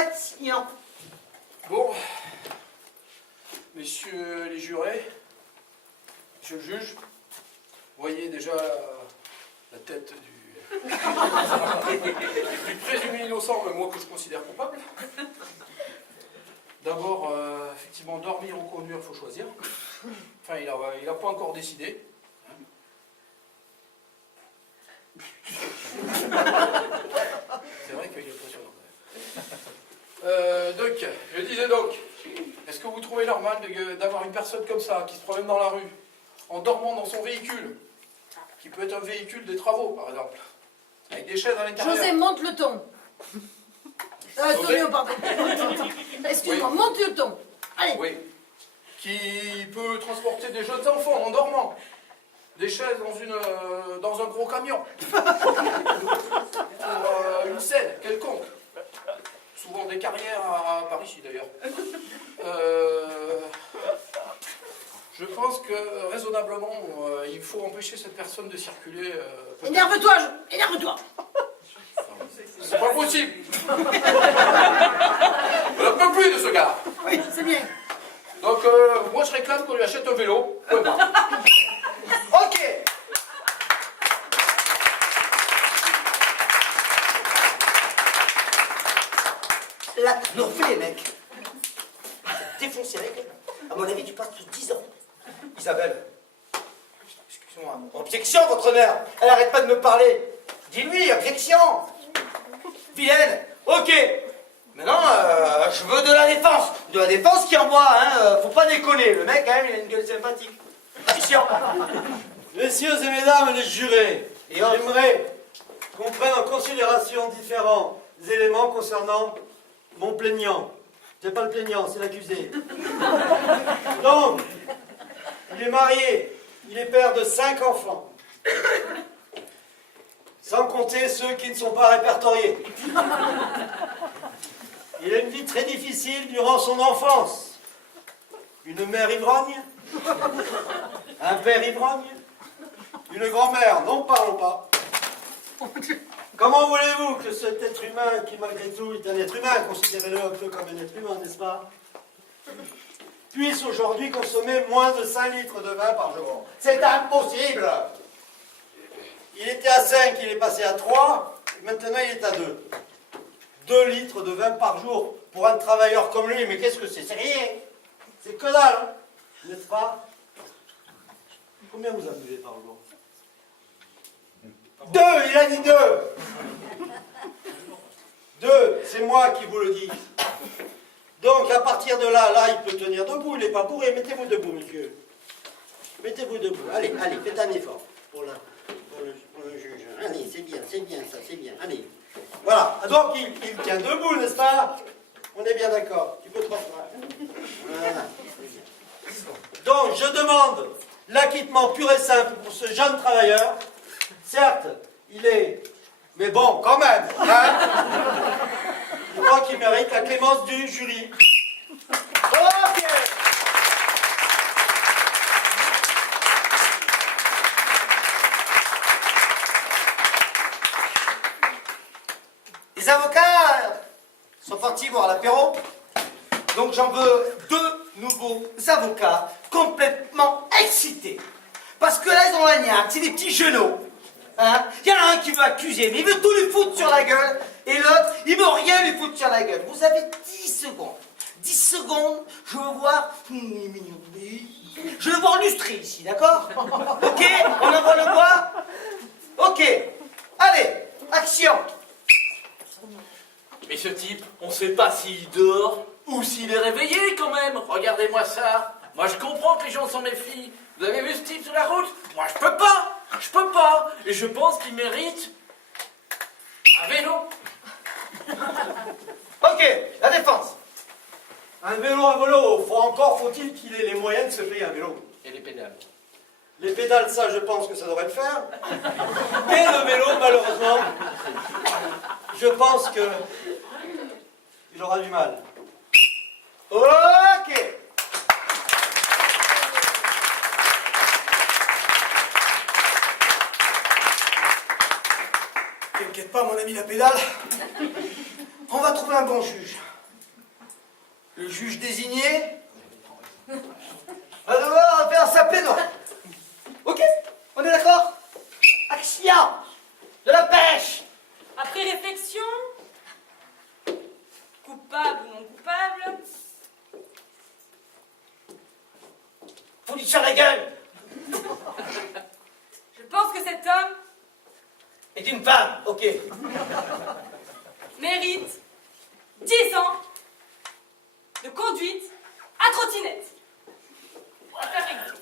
Action. Bon, messieurs les jurés, monsieur le juge, voyez déjà la tête du présumé innocent, mais moi que je considère coupable. D'abord, effectivement, dormir ou conduire, il faut choisir. Enfin, il a pas encore décidé. C'est vrai qu'il est impressionnant. Donc, je disais donc, est-ce que vous trouvez normal d'avoir une personne comme ça, qui se promène dans la rue, en dormant dans son véhicule, qui peut être un véhicule des travaux, par exemple, avec des chaises à l'intérieur. José, monte le ton. Tonio, pardon. Excuse-moi, Oui. monte le ton. Allez. Oui. Qui peut transporter des jeunes enfants en dormant. Des chaises dans un gros camion. Pour une scène quelconque. Souvent des carrières à Paris, ici d'ailleurs. Je pense que raisonnablement, il faut empêcher cette personne de circuler. Énerve-toi, énerve-toi. C'est pas possible. On n'en peut plus de ce gars. Oui, c'est bien. Donc, moi je réclame qu'on lui achète un vélo. Point barre. Ok. Là, non, fais les mecs. Défoncer la gueule. À mon avis, tu passes sous 10 ans. Isabelle. Excuse-moi. Objection, votre honneur. Elle arrête pas de me parler. Dis-lui, objection. Vilaine. Ok. Maintenant, je veux de la défense. De la défense qui en boit, hein. Faut pas déconner. Le mec, quand même, il a une gueule sympathique. Action. Messieurs et mesdames les jurés, j'aimerais qu'on prenne en considération différents éléments concernant mon plaignant. C'est pas le plaignant, c'est l'accusé. Donc, il est marié, il est père de 5 enfants. Sans compter ceux qui ne sont pas répertoriés. Il a une vie très difficile durant son enfance. Une mère ivrogne, un père ivrogne, une grand-mère, n'en parlons pas. Comment voulez-vous que cet être humain, qui malgré tout est un être humain, considérez-le un peu comme un être humain, n'est-ce pas, puisse aujourd'hui consommer moins de 5 litres de vin par jour? C'est impossible. Il était à 5, il est passé à 3, et maintenant il est à 2. 2 litres de vin par jour pour un travailleur comme lui, mais qu'est-ce que c'est? C'est rien. C'est que dalle, hein, n'est-ce pas? Combien vous en buvez par jour? 2, il a dit 2. 2, c'est moi qui vous le dis. Donc à partir de là, il peut tenir debout, il n'est pas bourré. Mettez-vous debout, monsieur. Mettez-vous debout. Allez, faites un effort pour le juge. Allez, c'est bien ça, c'est bien. Allez. Voilà, donc il tient debout, n'est-ce pas? On est bien d'accord. Tu peux te rasseoir. Voilà, c'est bien. Donc je demande l'acquittement pur et simple pour ce jeune travailleur. Certes, il est... Mais bon, quand même, hein? Je crois qu'il mérite la clémence du jury. Ok. Les avocats sont partis boire l'apéro. Donc j'en veux 2 nouveaux avocats complètement excités. Parce que là, ils ont la niaque, c'est des petits genoux. Hein? Il y en a un qui veut accuser, mais il veut tout lui foutre sur la gueule. Et l'autre, il veut rien lui foutre sur la gueule. Vous avez 10 secondes. 10 secondes, je veux voir... Je veux voir lustrer ici, d'accord? Ok? On envoie le bois? Ok. Allez, action. Mais ce type, on ne sait pas s'il dort ou s'il est réveillé quand même. Regardez-moi ça. Moi je comprends que les gens s'en méfient. Vous avez vu ce type sur la route? Moi je peux pas. Et je pense qu'il mérite un vélo. Ok, la défense. Un vélo, faut-il qu'il ait les moyens de se payer un vélo. Et les pédales. Les pédales, ça, je pense que ça devrait le faire. Mais le vélo, malheureusement, je pense que il aura du mal. Ok. T'inquiète pas, mon ami, la pédale. On va trouver un bon juge. Le juge désigné va devoir faire sa plaidoirie. Ok? On est d'accord? Action! De la pêche! Après réflexion, coupable ou non coupable, Faut lui sur la gueule! je pense que cet homme est une femme, ok. mérite 10 ans de conduite à trottinette. Affaire réglée.